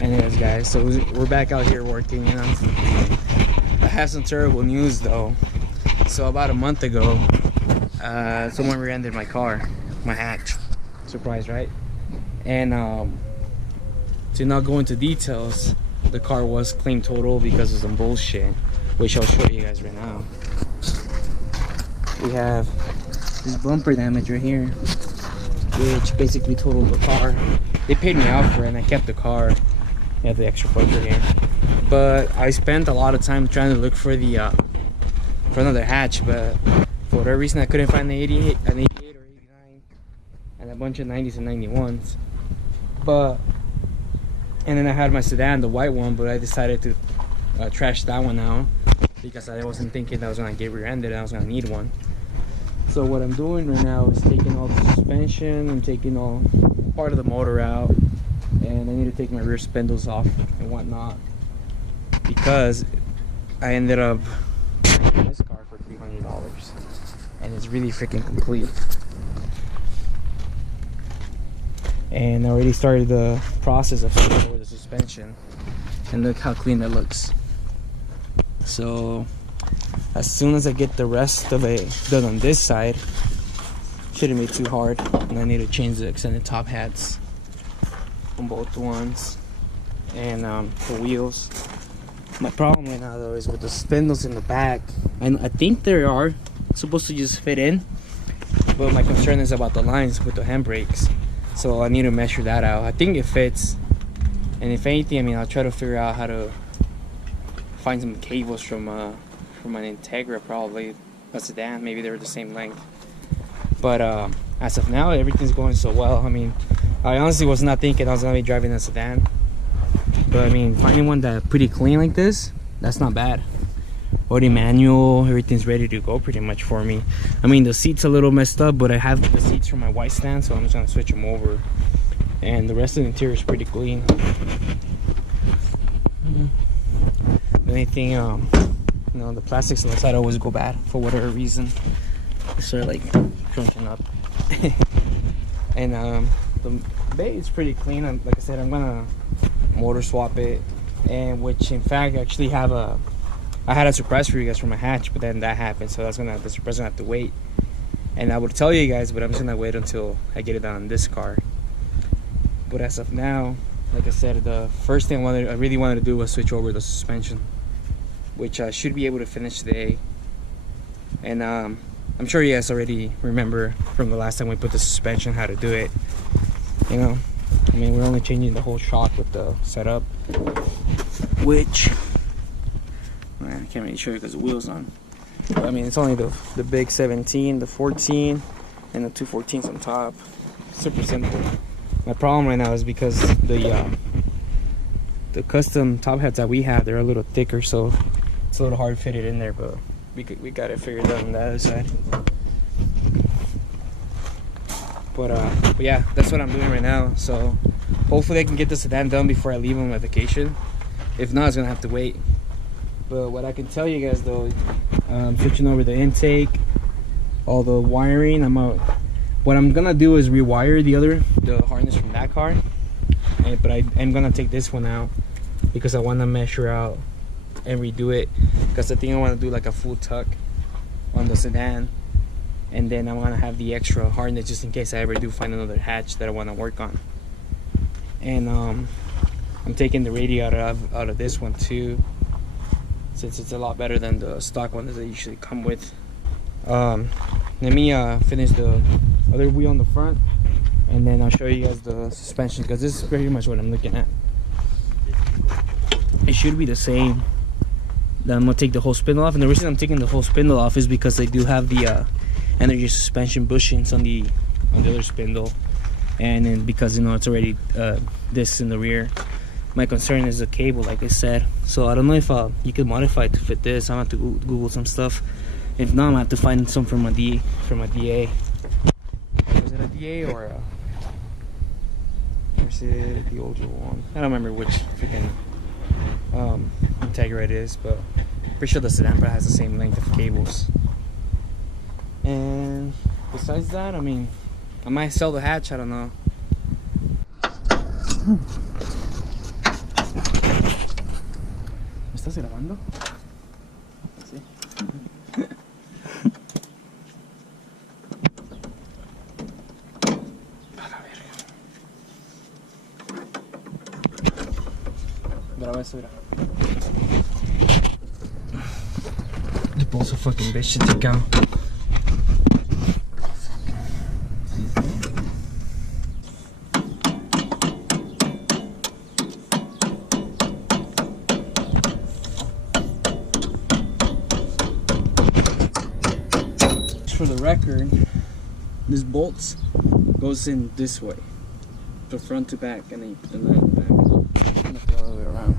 Anyways, guys, so we're back out here working, you know. I have some terrible news though. So about a month ago, someone rear-ended my car, my hatch. Surprise, right? And to not go into details, the car was claimed total because of some bullshit, which I'll show you guys right now. We have this bumper damage right here, which basically totaled the car. They paid me out for it and I kept the car. You have the extra bumper here. But I spent a lot of time trying to look for the for another hatch, but for whatever reason I couldn't find an 88 or 89 and a bunch of 90s and 91s. And then I had my sedan, the white one, but I decided to trash that one out because I wasn't thinking that I was gonna get rear-ended and I was gonna need one. So what I'm doing right now is taking all the suspension and taking all part of the motor out, and I need to take my rear spindles off and whatnot because I ended up buying this car for $300 and it's really freaking complete. And I already started the process of switching over the suspension, and look how clean it looks. So as soon as I get the rest of it done on this side, shouldn't be too hard. And I need to change the extended top hats on both ones and the wheels. My problem right now though is with the spindles in the back, and I think they are supposed to just fit in, but my concern is about the lines with the handbrakes. So I need to measure that out. I think it fits, and if anything, I mean, I'll try to figure out how to find some cables from an Integra, probably a sedan. Maybe they're the same length. But as of now, everything's going so well. I mean, I honestly was not thinking I was gonna be driving a sedan, but I mean, finding one that's pretty clean like this, that's not bad. Already manual, everything's ready to go pretty much for me. I mean, the seat's a little messed up, but I have the seats from my white stand, so I'm just gonna switch them over. And the rest of the interior is pretty clean. The only thing, you know, the plastics on the side always go bad for whatever reason. They start like crunching up. And the bay is pretty clean. Like I said, I'm gonna motor swap it, and which in fact actually I had a surprise for you guys for my hatch, but then that happened, so the surprise gonna have to wait. And I would tell you guys, but I'm just gonna wait until I get it on this car. But as of now, like I said, the first thing I really wanted to do was switch over the suspension, which I should be able to finish today. And I'm sure you guys already remember from the last time we put the suspension how to do it. You know, I mean, we're only changing the whole shock with the setup, which I can't really show you because the wheel's on. But, I mean, it's only the big 17, the 14, and the 214s on top. Super simple. My problem right now is because the custom top hats that we have, they're a little thicker, so it's a little hard to fit it in there. But we got it figured out on the other side. But yeah, that's what I'm doing right now. So hopefully I can get the sedan done before I leave on my vacation. If not, it's gonna have to wait. But what I can tell you guys though, switching over the intake, all the wiring, what I'm gonna do is rewire the harness from that car. But I'm gonna take this one out because I want to measure out and redo it, because I think I want to do like a full tuck on the sedan, and then I'm gonna have the extra harness just in case I ever do find another hatch that I want to work on. And I'm taking the radio out of this one too, since it's a lot better than the stock one that they usually come with. Let me finish the other wheel on the front, and then I'll show you guys the suspension, because this is pretty much what I'm looking at. It should be the same. Then I'm gonna take the whole spindle off, and the reason I'm taking the whole spindle off is because they do have the energy suspension bushings on the other spindle, and then because, you know, it's already discs in the rear. My concern is the cable, like I said. So I don't know if you can modify it to fit this. I'm gonna have to Google some stuff. If not, I'm gonna have to find some from a DA. Was it a DA or is it the older one? I don't remember which freaking Integra it is, but pretty sure the sedan has the same length of cables. And besides that, I mean, I might sell the hatch. I don't know. ¿Estás grabando? Sí. A la verga. Graba eso, mira. The bolt's a fucking bitch to take out. For the record, this bolt goes in this way, from front to back, and then you put the nut in the back. I'm gonna go all the way around.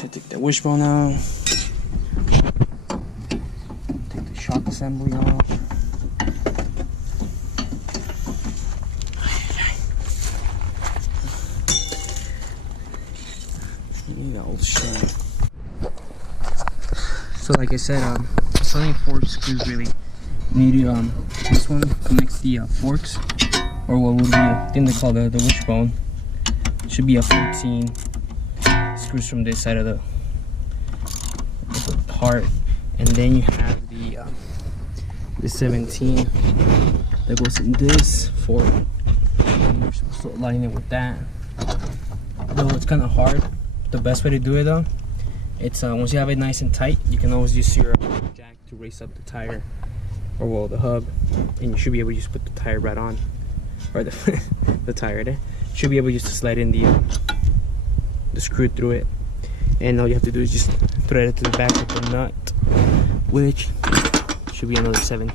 Should take the wishbone out. Shock assembly off. Need that old shit. So like I said, it's only 4 screws really. Need this one connects the forks, or what would be I think they call the wishbone. It should be a 14 screws from this side of the part, and then you have the 17 that goes in this fork. And you're supposed to align it with that. Though it's kind of hard. The best way to do it though, it's once you have it nice and tight, you can always use your jack to raise up the tire, or well, the hub, and you should be able to just put the tire right on, or the the tire there. Should be able just to slide in the screw through it, and all you have to do is just thread it to the back with the nut, which should be another 17.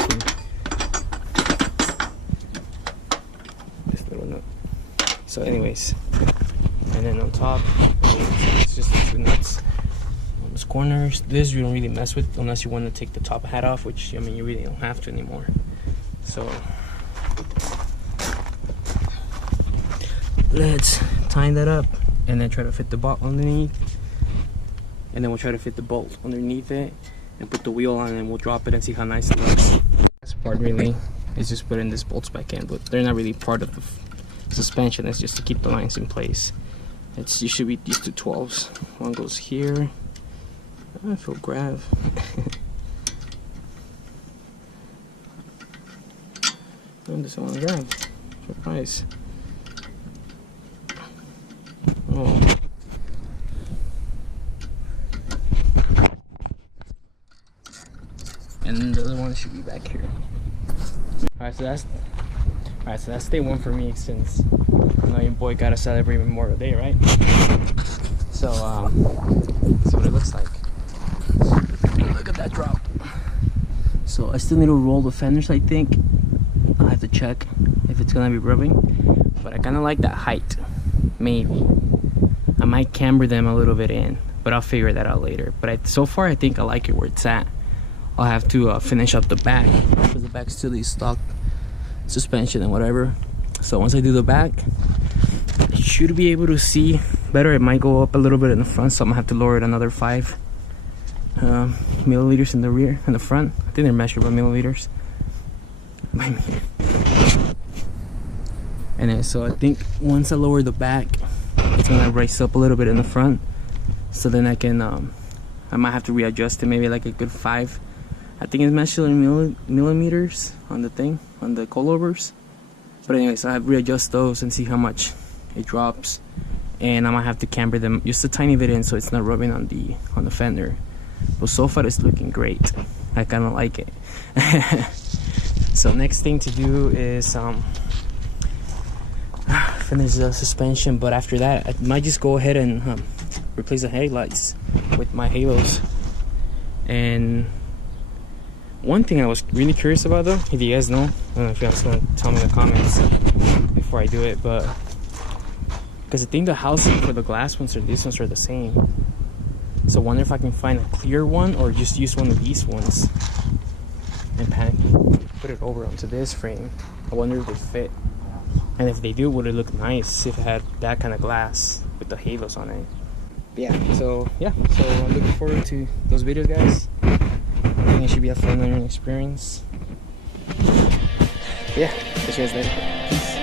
This little nut. So anyways, and then on top, it's just the 2 nuts on those corners. This you don't really mess with unless you want to take the top hat off, which I mean you really don't have to anymore. So let's tighten that up and then try to fit the bolt underneath, and then we'll try to fit the bolt underneath it and put the wheel on, and we'll drop it and see how nice it looks. This part really is just putting these bolts back in, but they're not really part of the suspension. It's just to keep the lines in place. You should be used to 12s. One goes here. I feel grab. And this one grab. Surprise. Oh. And the other one should be back here. Alright, so that's day 1 for me, since you know your boy gotta celebrate Memorial Day, right? So that's what it looks like. Look at that drop. So I still need to roll the fenders, I think. I'll have to check if it's gonna be rubbing, but I kinda like that height. Maybe I might camber them a little bit in, but I'll figure that out later. But so far I think I like it where it's at. I'll have to finish up the back, because the back's still the stock suspension and whatever. So once I do the back, I should be able to see better. It might go up a little bit in the front, so I'm gonna have to lower it another 5 milliliters in the rear and the front. I think they're measured by milliliters. And then so I think once I lower the back, it's gonna raise up a little bit in the front, so then I can I might have to readjust it, maybe like a good 5. I think it's measured in millimeters on the thing, on the coilovers. But anyway, so I have to readjust those and see how much it drops, and I might have to camber them just a tiny bit in so it's not rubbing on the fender. But so far it's looking great. I kind of like it. So next thing to do is finish the suspension, but after that I might just go ahead and replace the headlights with my halos. And one thing I was really curious about though, if you guys know, I don't know if you guys want to tell me in the comments before I do it, but because I think the housing for the glass ones or these ones are the same, so I wonder if I can find a clear one or just use one of these ones and put it over onto this frame. I wonder if they fit, and if they do, would it look nice if it had that kind of glass with the halos on it. So I'm looking forward to those videos, guys. I think it should be a fun learning experience. Yeah, catch you guys later. Peace.